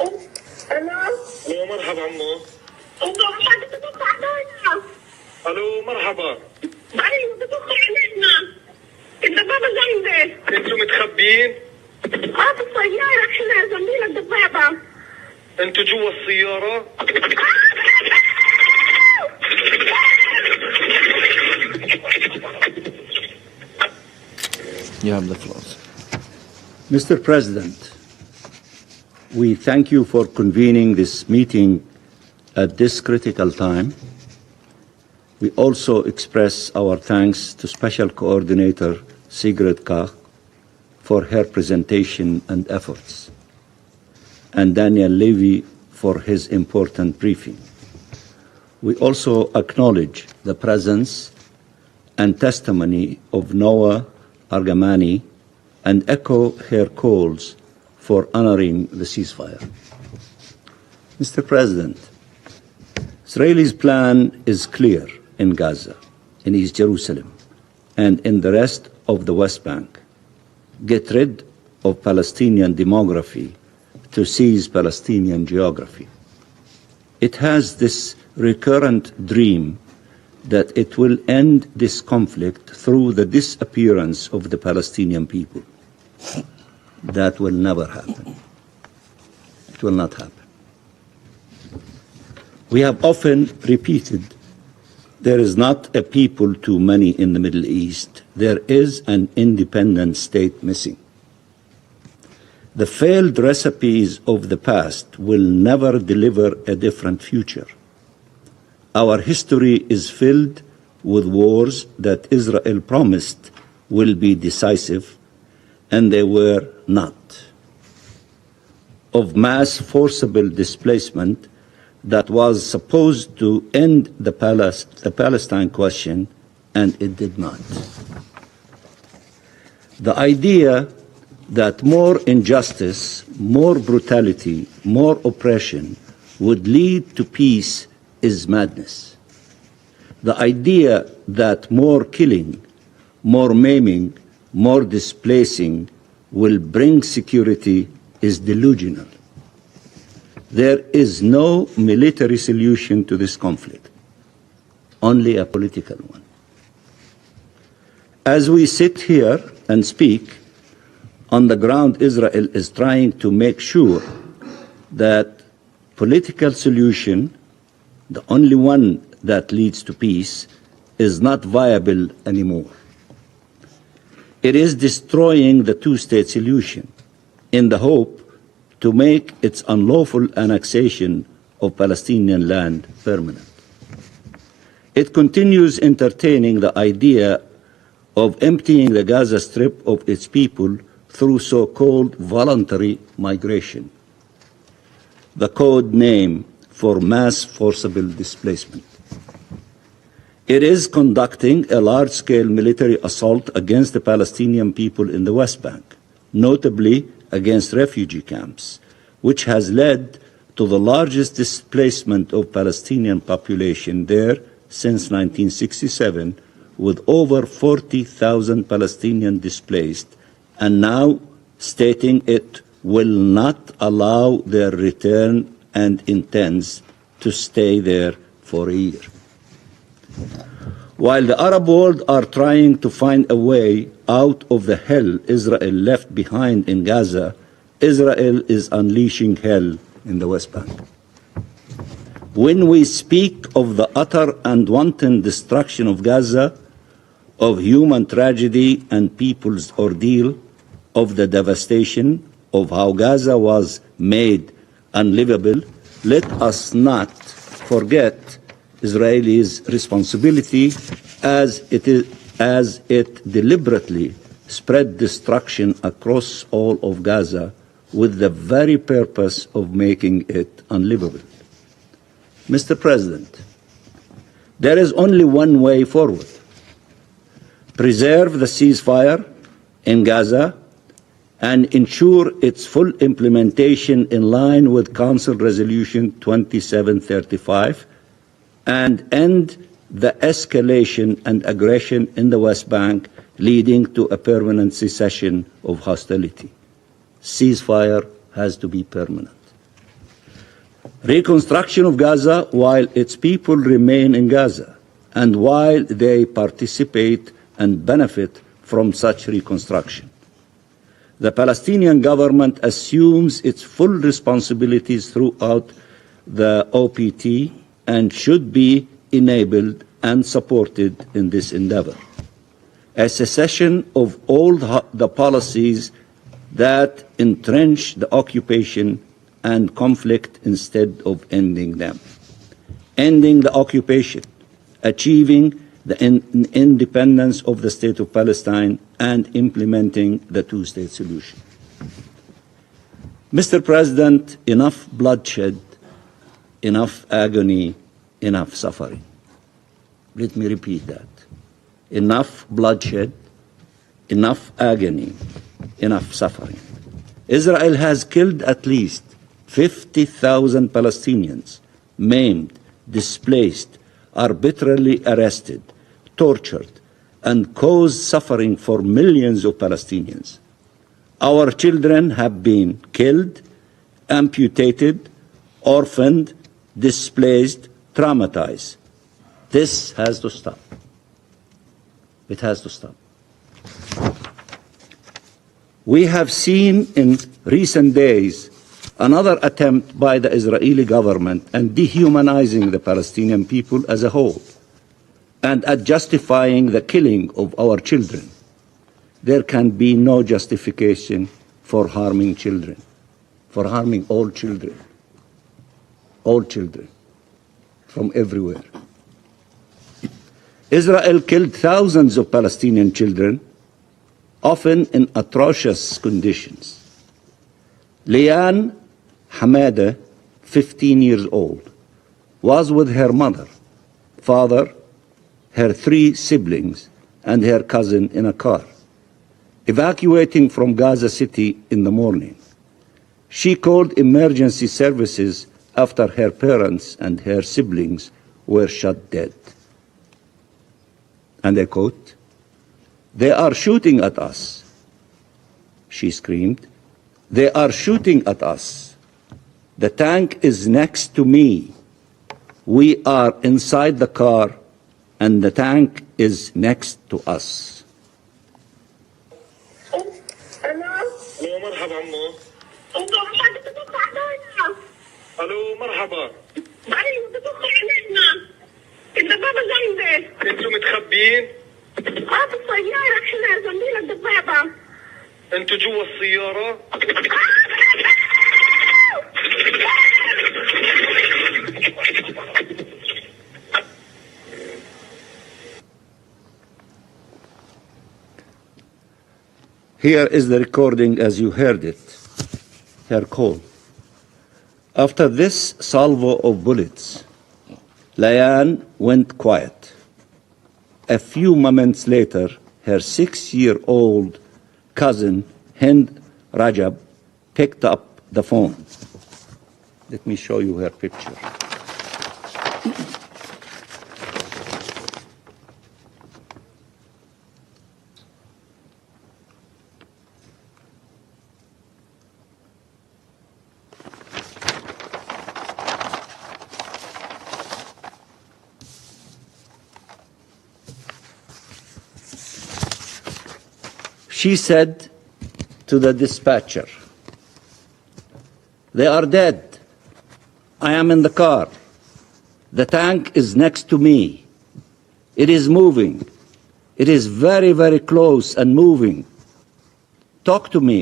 الو. الو مرحبا عمو. انت حد بتوقع علينا. الو مرحبا. ايوه بتوقع علينا. الدبابه جنبي. انتوا متخبيين؟ في السياره احنا جنبينا الدبابه. انتوا جوا السيارة؟ You have the floor. Mr. President, we thank you for convening this meeting at this critical time. We also express our thanks to Special Coordinator Sigrid Kaag for her presentation and efforts, and Daniel Levy for his important briefing. We also acknowledge the presence and testimony of Noah Argamani and echo her calls for honoring the ceasefire. Mr. President, Israel's plan is clear in Gaza, in East Jerusalem, and in the rest of the West Bank. Get rid of Palestinian demography to seize Palestinian geography. It has this recurrent dream that it will end this conflict through the disappearance of the Palestinian people. That will never happen. It will not happen. We have often repeated, there is not a people too many in the Middle East. There is an independent state missing. The failed recipes of the past will never deliver a different future. Our history is filled with wars that Israel promised will be decisive, and they were not. Of mass forcible displacement that was supposed to end the Palestine question, and it did not. The idea that more injustice, more brutality, more oppression would lead to peace is madness. The idea that more killing, more maiming, more displacing will bring security is delusional. There is no military solution to this conflict, only a political one. As we sit here and speak, on the ground Israel is trying to make sure that political solution, the only one that leads to peace, is not viable anymore. It is destroying the two-state solution in the hope to make its unlawful annexation of Palestinian land permanent. It continues entertaining the idea of emptying the Gaza Strip of its people through so-called voluntary migration, the code name for mass forcible displacement. It is conducting a large-scale military assault against the Palestinian people in the West Bank, notably against refugee camps, which has led to the largest displacement of Palestinian population there since 1967, with over 40,000 Palestinians displaced, and now stating it will not allow their return and intends to stay there for a year. While the Arab world are trying to find a way out of the hell Israel left behind in Gaza, Israel is unleashing hell in the West Bank. When we speak of the utter and wanton destruction of Gaza, of human tragedy and people's ordeal, of the devastation, of how Gaza was made unlivable, let us not forget Israel's responsibility as it deliberately spread destruction across all of Gaza with the very purpose of making it unlivable. Mr. President, there is only one way forward. Preserve the ceasefire in Gaza and ensure its full implementation in line with Council Resolution 2735, and end the escalation and aggression in the West Bank, leading to a permanent cessation of hostility. Ceasefire has to be permanent. Reconstruction of Gaza while its people remain in Gaza and while they participate and benefit from such reconstruction. The Palestinian government assumes its full responsibilities throughout the OPT and should be enabled and supported in this endeavor. A cessation of all the policies that entrench the occupation and conflict instead of ending them. Ending the occupation, achieving the independence of the State of Palestine, and implementing the two-state solution. Mr. President, enough bloodshed, enough agony, enough suffering. Let me repeat that. Enough bloodshed, enough agony, enough suffering. Israel has killed at least 50,000 Palestinians, maimed, displaced, arbitrarily arrested, tortured, and caused suffering for millions of Palestinians. Our children have been killed, amputated, orphaned, displaced, traumatized. This has to stop. It has to stop. We have seen in recent days another attempt by the Israeli government at dehumanizing the Palestinian people as a whole and at justifying the killing of our children. There can be no justification for harming children, for harming all children from everywhere. Israel killed thousands of Palestinian children, often in atrocious conditions. Liane Hamada, 15 years old, was with her mother, father, her 3 siblings, and her cousin in a car, evacuating from Gaza City in the morning. She called emergency services after her parents and her siblings were shot dead. And I quote, "They are shooting at us," she screamed. "They are shooting at us. The tank is next to me. We are inside the car, and the tank is next to us." الو الو مرحبا عمو. انت محد تدق علينا. الو مرحبا. ايوه تدق علينا. الدبابه جنبي. انتوا متخبيين؟ في السياره احنا جنبينا الدبابه. انتوا جوا السيارة؟ Here is the recording as you heard it, her call. After this salvo of bullets, Liane went quiet. A few moments later, her 6-year-old cousin, Hind Rajab, picked up the phone. Let me show you her picture. She said to the dispatcher, "They are dead. I am in the car. The tank is next to me. It is moving. It is very, very close and moving. Talk to me.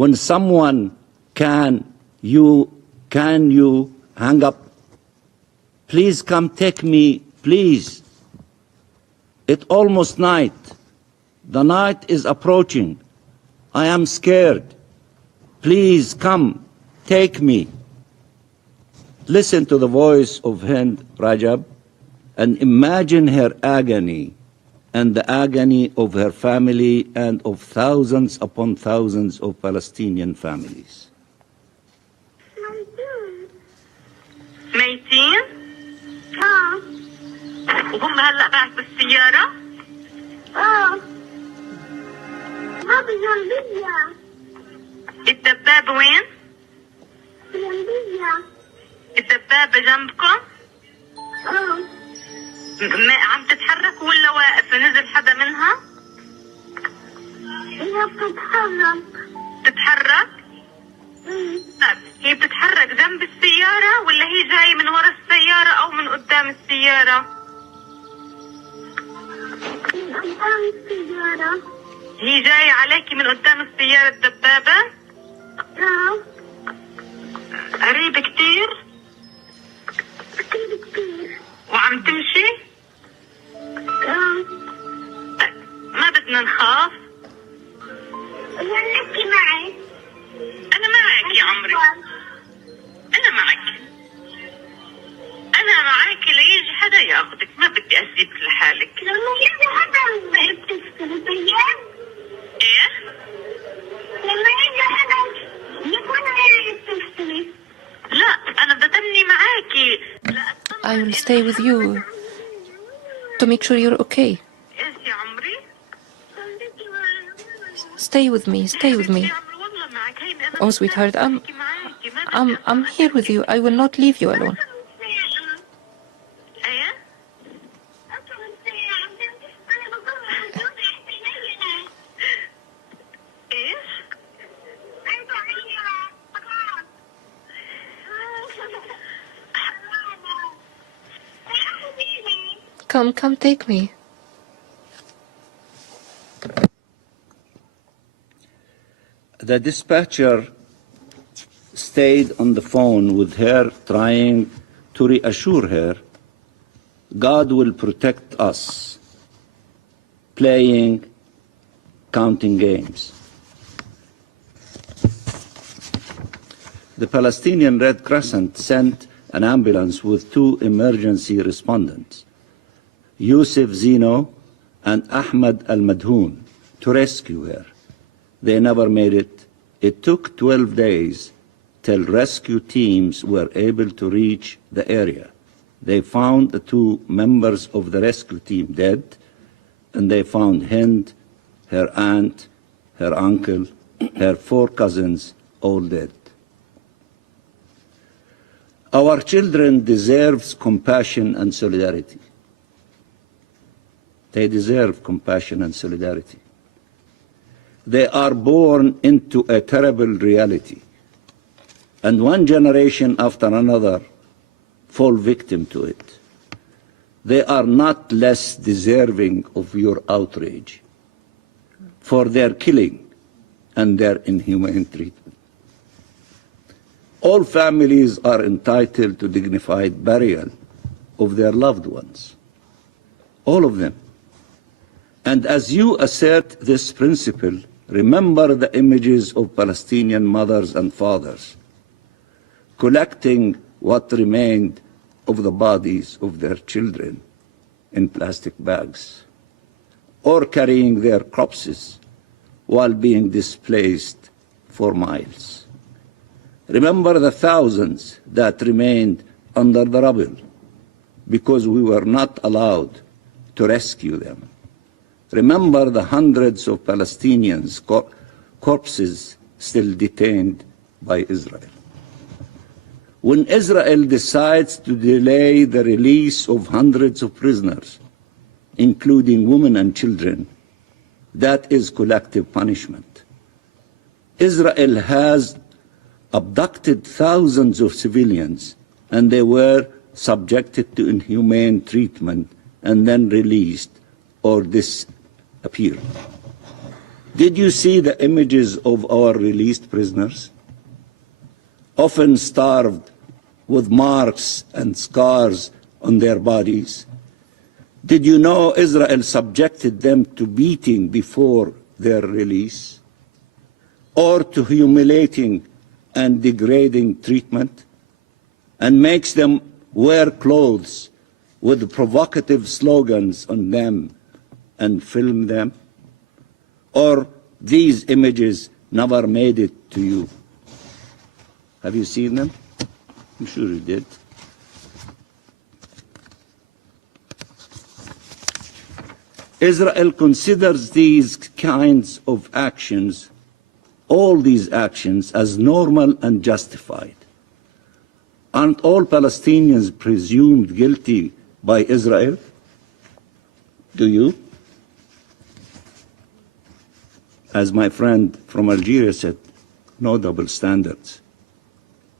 When someone can you hang up? Please come take me, please. It's almost night. The night is approaching. I am scared. Please come, take me." Listen to the voice of Hind Rajab and imagine her agony and the agony of her family and of thousands upon thousands of Palestinian families. ميتين؟ وهم هلا بعد بالسيارة؟ هذه جنبية. الدبابة وين؟ جنبية. الدبابة جنبكم؟ اه. ما عم تتحرك ولا واقفة؟ نزل حدا منها؟ هي بتتحرك. تتحرك؟ طيب هي بتتحرك جنب السيارة ولا هي جاي من ورا السيارة أو من قدام السيارة؟ من قدام السيارة. هي جاية عليكي من قدام السيارة الدبابة؟ اه. قريب كتير؟ كتير. وعم تمشي؟ اه. طيب ما بدنا نخاف. خليكي معي. أنا معك يا عمري، أنا معك، أنا معك ليجي حدا ياخدك، ما بدي أسيبك لحالك. لما يجي حدا بتفصل طيب؟ إيه؟ لما يجي حدا يكون هي بتفصل. لا أنا بتمني معاكي. I will stay with you to make sure you're okay. إيش يا عمري؟ Stay with me, stay with me. Oh, sweetheart, I'm here with you. I will not leave you alone. Come, take me. The dispatcher stayed on the phone with her, trying to reassure her, God will protect us, playing, counting games. The Palestinian Red Crescent sent an ambulance with 2 emergency respondents, Yusuf Zino and Ahmed Al-Madhoun, to rescue her. They never made it. It took 12 days till rescue teams were able to reach the area. They found the 2 members of the rescue team dead, and they found Hind, her aunt, her uncle, her 4 cousins, all dead. Our children deserve compassion and solidarity. They deserve compassion and solidarity. They are born into a terrible reality, and one generation after another fall victim to it. They are not less deserving of your outrage for their killing and their inhumane treatment. All families are entitled to dignified burial of their loved ones, all of them. And as you assert this principle, remember the images of Palestinian mothers and fathers collecting what remained of the bodies of their children in plastic bags, or carrying their corpses while being displaced for miles. Remember the thousands that remained under the rubble because we were not allowed to rescue them. Remember the hundreds of Palestinians' corpses still detained by Israel. When Israel decides to delay the release of hundreds of prisoners, including women and children, that is collective punishment. Israel has abducted thousands of civilians, and they were subjected to inhumane treatment and then released or disappeared. Did you see the images of our released prisoners? Often starved, with marks and scars on their bodies. Did you know Israel subjected them to beating before their release, or to humiliating and degrading treatment, and makes them wear clothes with provocative slogans on them and film them? Or these images never made it to you? Have you seen them? I'm sure you did. Israel considers these kinds of actions, all these actions, as normal and justified. Aren't all Palestinians presumed guilty by Israel? Do you? As my friend from Algeria said, no double standards.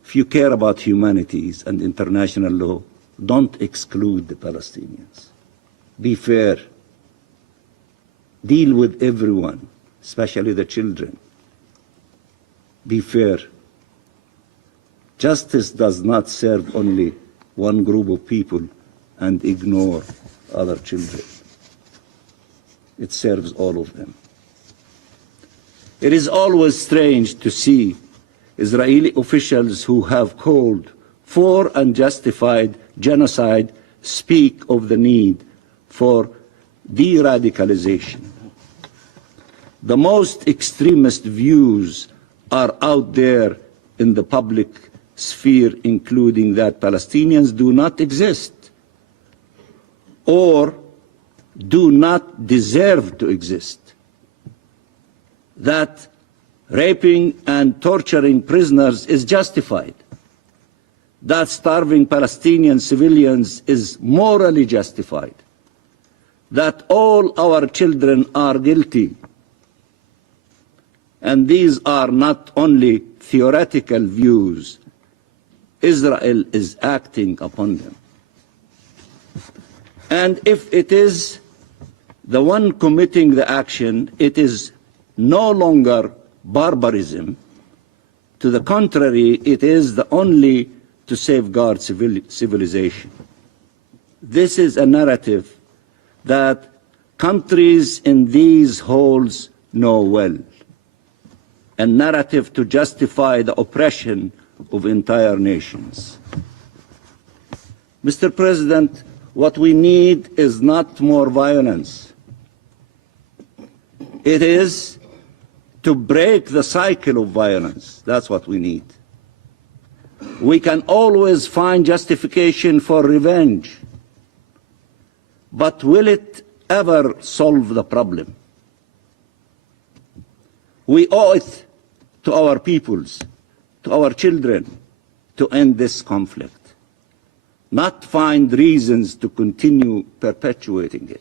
If you care about humanities and international law, don't exclude the Palestinians. Be fair. Deal with everyone, especially the children. Be fair. Justice does not serve only one group of people and ignore other children. It serves all of them. It is always strange to see Israeli officials who have called for and justified genocide speak of the need for de-radicalization. The most extremist views are out there in the public sphere, including that Palestinians do not exist or do not deserve to exist, that raping and torturing prisoners is justified, that starving Palestinian civilians is morally justified, that all our children are guilty. And these are not only theoretical views. Israel is acting upon them. And if it is the one committing the action, it is no longer barbarism. To the contrary, it is the only to safeguard civilization. This is a narrative that countries in these halls know well, a narrative to justify the oppression of entire nations. Mr. President, what we need is not more violence. It is to break the cycle of violence. That's what we need. We can always find justification for revenge, but will it ever solve the problem? We owe it to our peoples, to our children, to end this conflict, not find reasons to continue perpetuating it.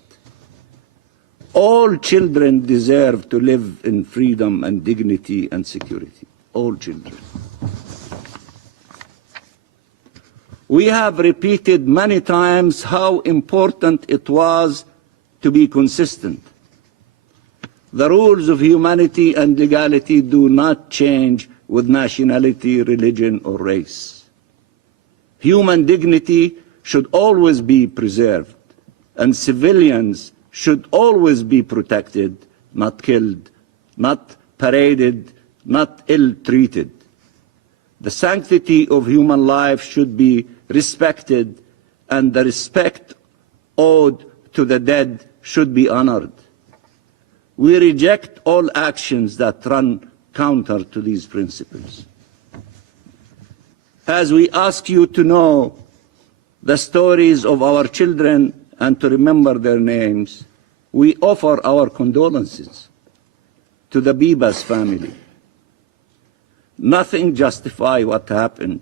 All children deserve to live in freedom and dignity and security. All children. We have repeated many times how important it was to be consistent. The rules of humanity and legality do not change with nationality, religion, or race. Human dignity should always be preserved, and civilians should always be protected, not killed, not paraded, not ill-treated. The sanctity of human life should be respected, and the respect owed to the dead should be honored. We reject all actions that run counter to these principles. As we ask you to know the stories of our children and to remember their names, we offer our condolences to the Bibas family. Nothing justifies what happened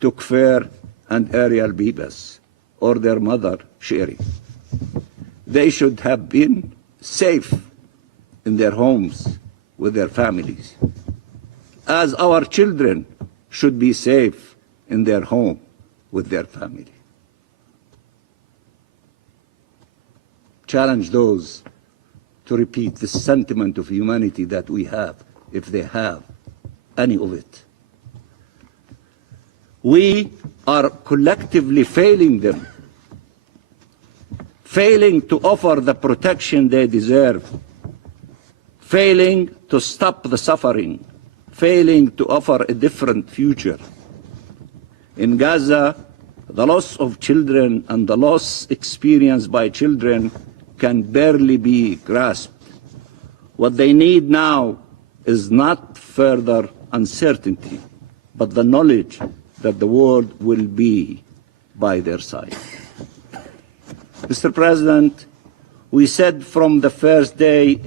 to Kfer and Ariel Bibas or their mother, Sherry. They should have been safe in their homes with their families, as our children should be safe in their home with their family. Challenge those to repeat the sentiment of humanity that we have, if they have any of it. We are collectively failing them, failing to offer the protection they deserve, failing to stop the suffering, failing to offer a different future. In Gaza, the loss of children and the loss experienced by children can barely be grasped. What they need now is not further uncertainty, but the knowledge that the world will be by their side. Mr. President, we said from the first day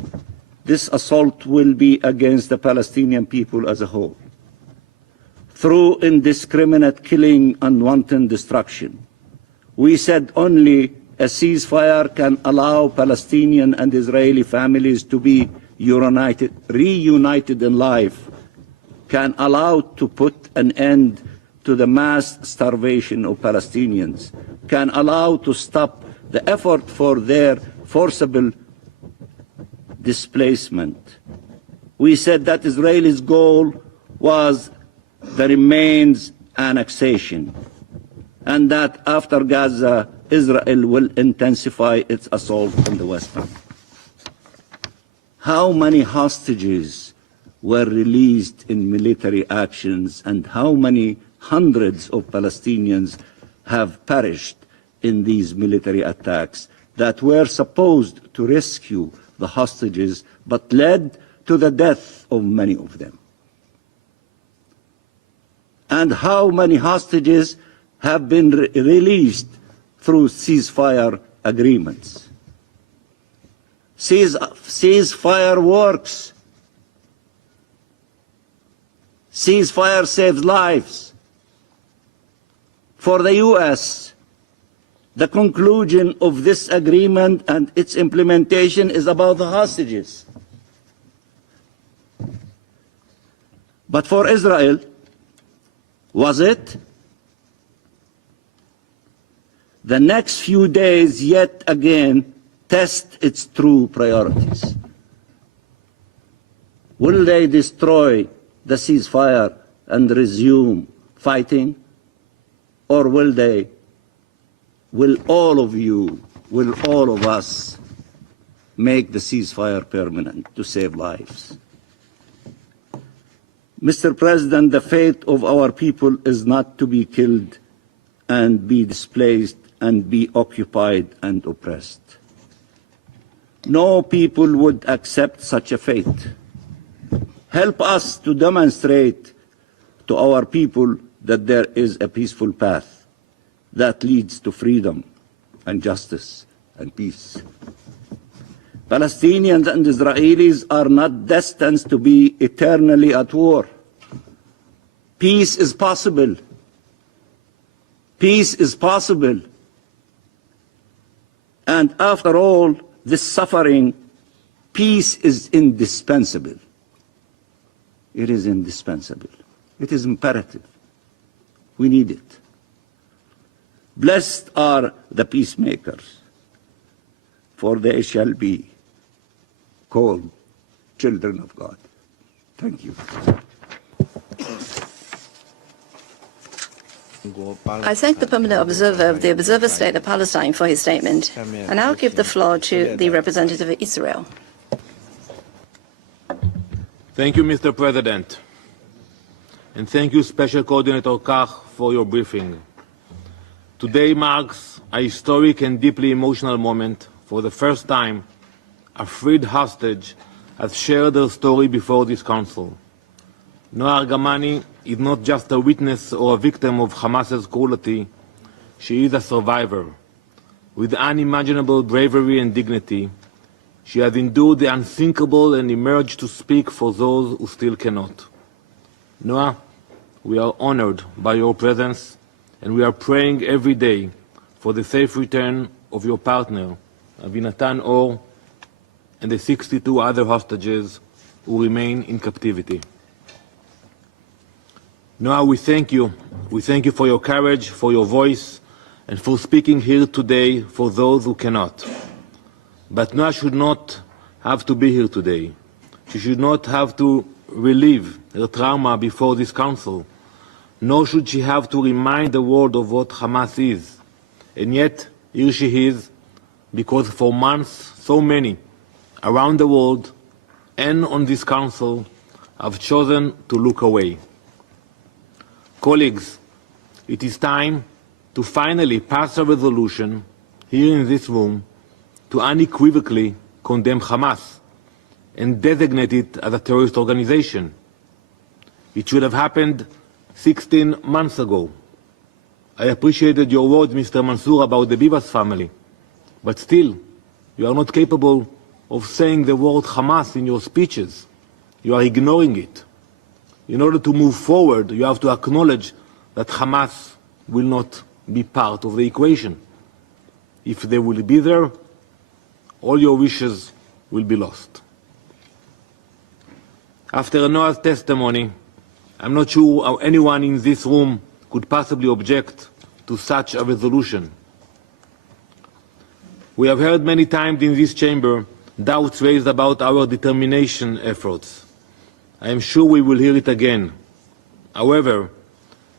this assault will be against the Palestinian people as a whole. through indiscriminate killing and wanton destruction. We said only a ceasefire can allow Palestinian and Israeli families to be reunited in life, can allow to put an end to the mass starvation of Palestinians, can allow to stop the effort for their forcible displacement. We said that Israel's goal was the remains annexation, and that after Gaza, Israel will intensify its assault on the West Bank. How many hostages were released in military actions, and how many hundreds of Palestinians have perished in these military attacks that were supposed to rescue the hostages but led to the death of many of them? And how many hostages have been released through ceasefire agreements? Ceasefire works. Ceasefire saves lives. For the U.S., the conclusion of this agreement and its implementation is about the hostages. But for Israel, was it? The next few days yet again test its true priorities. Will they destroy the ceasefire and resume fighting? Or will all of us make the ceasefire permanent to save lives? Mr. President, the fate of our people is not to be killed and be displaced and be occupied and oppressed. No people would accept such a fate. Help us to demonstrate to our people that there is a peaceful path that leads to freedom and justice and peace. Palestinians and Israelis are not destined to be eternally at war. Peace is possible. Peace is possible. And after all this suffering, peace is indispensable. It is indispensable. It is imperative. We need it. Blessed are the peacemakers, for they shall be called children of God. Thank you. I thank the permanent observer of the Observer State of Palestine for his statement. I now give the floor to the representative of Israel. Thank you, Mr. President. And thank you, Special Coordinator Kach, for your briefing. Today marks a historic and deeply emotional moment. For the first time, a freed hostage has shared her story before this council. Noa Argamani is not just a witness or a victim of Hamas's cruelty. She is a survivor. With unimaginable bravery and dignity, she has endured the unthinkable and emerged to speak for those who still cannot. Noa, we are honored by your presence, and we are praying every day for the safe return of your partner, Avinatan Or, and the 62 other hostages who remain in captivity. Noa, we thank you. We thank you for your courage, for your voice, and for speaking here today for those who cannot. But Noa should not have to be here today. She should not have to relive her trauma before this council, nor should she have to remind the world of what Hamas is. And yet, here she is, because for months, so many around the world and on this council have chosen to look away. Colleagues, it is time to finally pass a resolution here in this room to unequivocally condemn Hamas and designate it as a terrorist organization. It should have happened 16 months ago. I appreciated your words, Mr. Mansour, about the Bivas family, but still, you are not capable of saying the word Hamas in your speeches. You are ignoring it. in order to move forward, you have to acknowledge that Hamas will not be part of the equation. If they will be there, all your wishes will be lost. After Noah's testimony, I'm not sure how anyone in this room could possibly object to such a resolution. We have heard many times in this chamber doubts raised about our determination efforts. I am sure we will hear it again. However,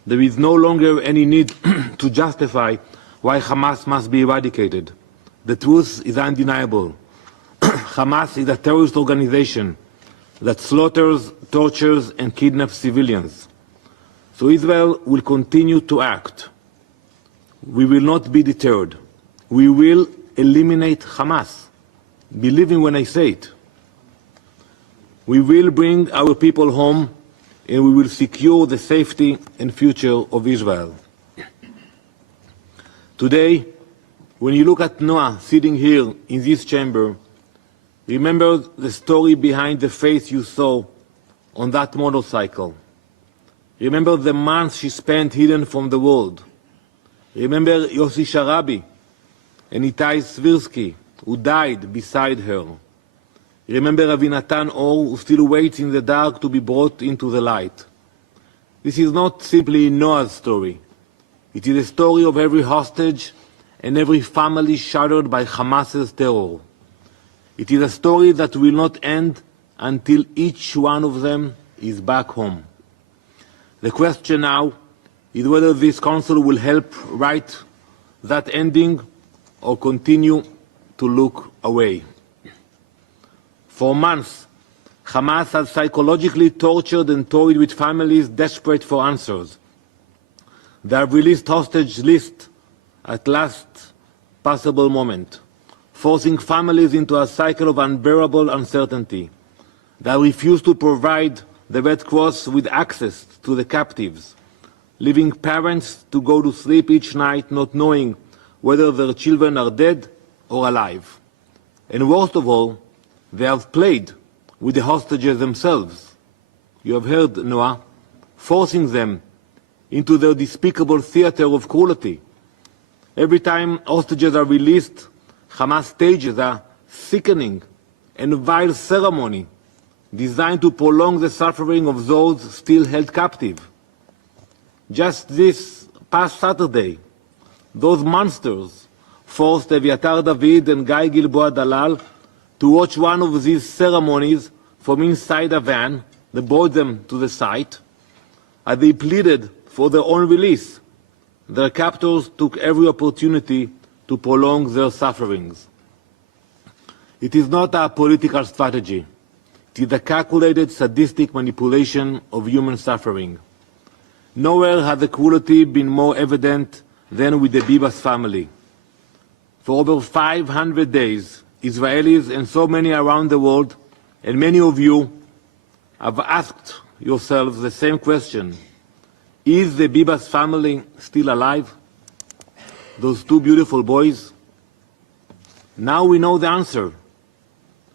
there is no longer any need to justify why Hamas must be eradicated. The truth is undeniable. Hamas is a terrorist organization that slaughters, tortures, and kidnaps civilians. So Israel will continue to act. We will not be deterred. We will eliminate Hamas. Believe me when I say it. We will bring our people home, and we will secure the safety and future of Israel. Today, when you look at Noah sitting here in this chamber, remember the story behind the face you saw on that motorcycle. Remember the months she spent hidden from the world. Remember Yossi Sharabi and Itai Svirsky, who died beside her. Remember Avinatan Or, who still waits in the dark to be brought into the light. This is not simply Noah's story. It is a story of every hostage and every family shattered by Hamas's terror. It is a story that will not end until each one of them is back home. The question now is whether this council will help write that ending or continue to look away. For months, Hamas has psychologically tortured and toyed with families desperate for answers. They have released hostage lists at last possible moment, forcing families into a cycle of unbearable uncertainty. They refuse to provide the Red Cross with access to the captives, leaving parents to go to sleep each night not knowing whether their children are dead or alive. And worst of all, they have played with the hostages themselves. You have heard, Noah, forcing them into their despicable theater of cruelty. Every time hostages are released, Hamas stages a sickening and vile ceremony designed to prolong the suffering of those still held captive. Just this past Saturday, those monsters forced Eviatar David and Guy Gilboa Dalal to watch one of these ceremonies from inside a van that brought them to the site. As they pleaded for their own release, their captors took every opportunity to prolong their sufferings. It is not a political strategy. It is a calculated, sadistic manipulation of human suffering. Nowhere has the cruelty been more evident than with the Bibas family. For over 500 days, Israelis and so many around the world, and many of you, have asked yourselves the same question. Is the Bibas family still alive? Those two beautiful boys? Now we know the answer.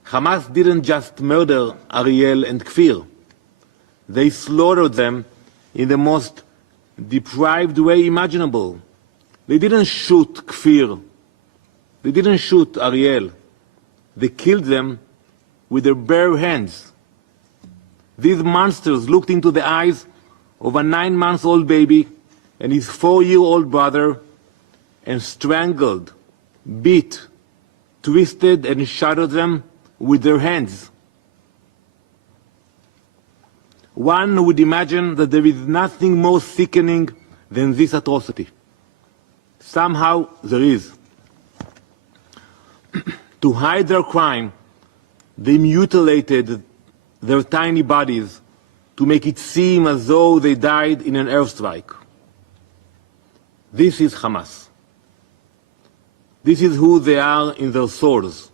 Hamas didn't just murder Ariel and Kfir. They slaughtered them in the most deprived way imaginable. They didn't shoot Kfir. They didn't shoot Ariel. They killed them with their bare hands. These monsters looked into the eyes of a 9-month-old baby and his 4-year-old brother and strangled, beat, twisted, and shattered them with their hands. One would imagine that there is nothing more sickening than this atrocity. Somehow there is. To hide their crime, they mutilated their tiny bodies to make it seem as though they died in an airstrike. This is Hamas. This is who they are in their souls.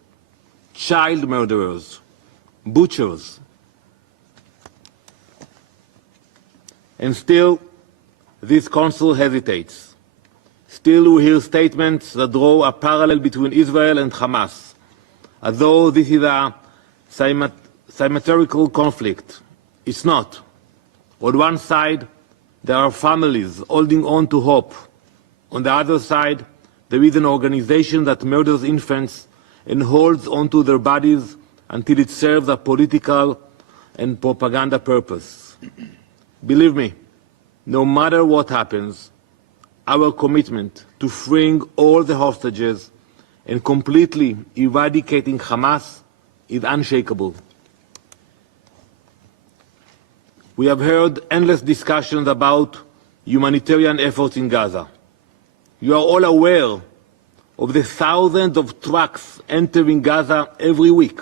Child murderers, butchers. And still, this council hesitates. Still, we hear statements that draw a parallel between Israel and Hamas, as though this is a symmetrical conflict. It's not. On one side, there are families holding on to hope. On the other side, there is an organization that murders infants and holds onto their bodies until it serves a political and propaganda purpose. Believe me, no matter what happens, our commitment to freeing all the hostages and completely eradicating Hamas is unshakable. We have heard endless discussions about humanitarian efforts in Gaza. You are all aware of the thousands of trucks entering Gaza every week,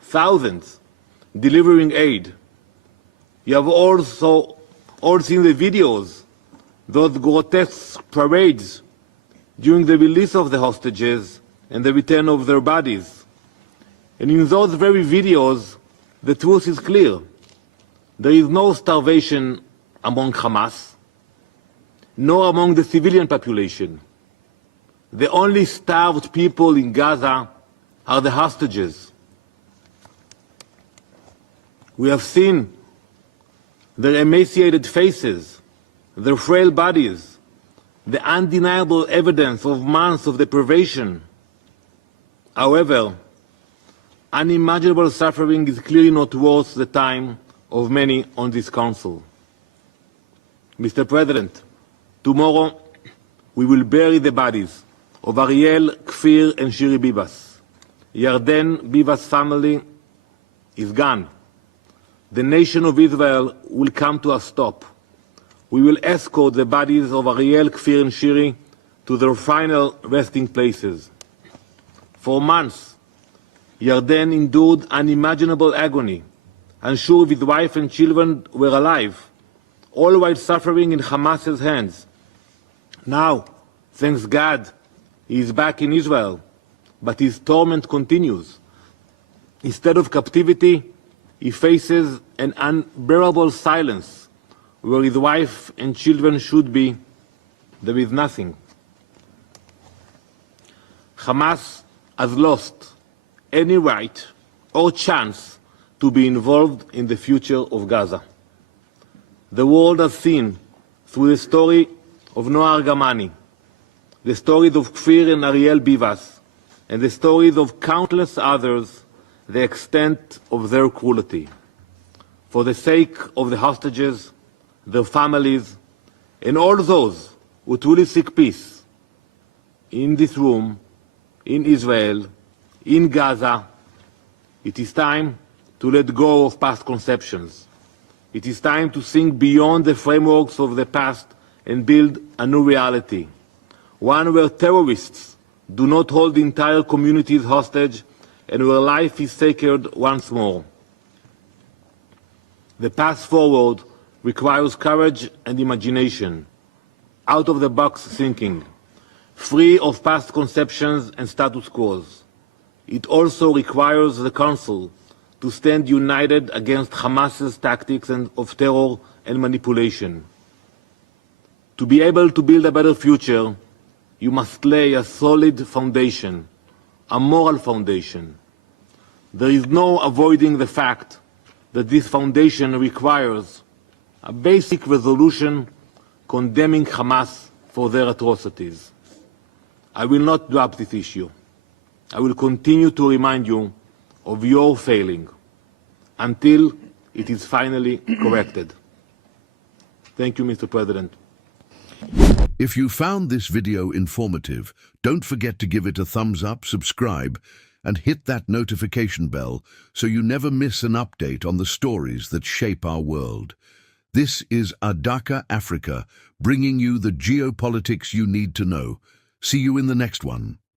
thousands, delivering aid. You have also all seen the videos, those grotesque parades during the release of the hostages and the return of their bodies. And in those very videos, the truth is clear. There is no starvation among Hamas, nor among the civilian population. The only starved people in Gaza are the hostages. We have seen their emaciated faces, their frail bodies, the undeniable evidence of months of deprivation. However, unimaginable suffering is clearly not worth the time of many on this council. Mr. President, tomorrow we will bury the bodies of Ariel, Kfir, and Shiri Bibas. Yarden Bibas' family is gone. The nation of Israel will come to a stop. We will escort the bodies of Ariel, Kfir, and Shiri to their final resting places. For months, Yarden endured unimaginable agony, unsure if his wife and children were alive, all while suffering in Hamas's hands. Now, thanks God, he is back in Israel, but his torment continues. Instead of captivity, he faces an unbearable silence. Where his wife and children should be, there is nothing. Hamas has lost any right or chance to be involved in the future of Gaza. The world has seen, through the story of Noah Argamani, the stories of Kfir and Ariel Bivas, and the stories of countless others, the extent of their cruelty. For the sake of the hostages, their families, and all those who truly seek peace, in this room, in Israel, in Gaza, it is time to let go of past conceptions. It is time to think beyond the frameworks of the past and build a new reality, one where terrorists do not hold entire communities hostage and where life is sacred once more. The path forward requires courage and imagination, out-of-the-box thinking, free of past conceptions and status quos. It also requires the Council to stand united against Hamas's tactics of terror and manipulation. To be able to build a better future, you must lay a solid foundation, a moral foundation. There is no avoiding the fact that this foundation requires a basic resolution condemning Hamas for their atrocities. I will not drop this issue. I will continue to remind you of your failing until it is finally corrected. Thank you, Mr. President. If you found this video informative, don't forget to give it a thumbs up, subscribe, and hit that notification bell so you never miss an update on the stories that shape our world. This is Adaka Africa, bringing you the geopolitics you need to know. See you in the next one.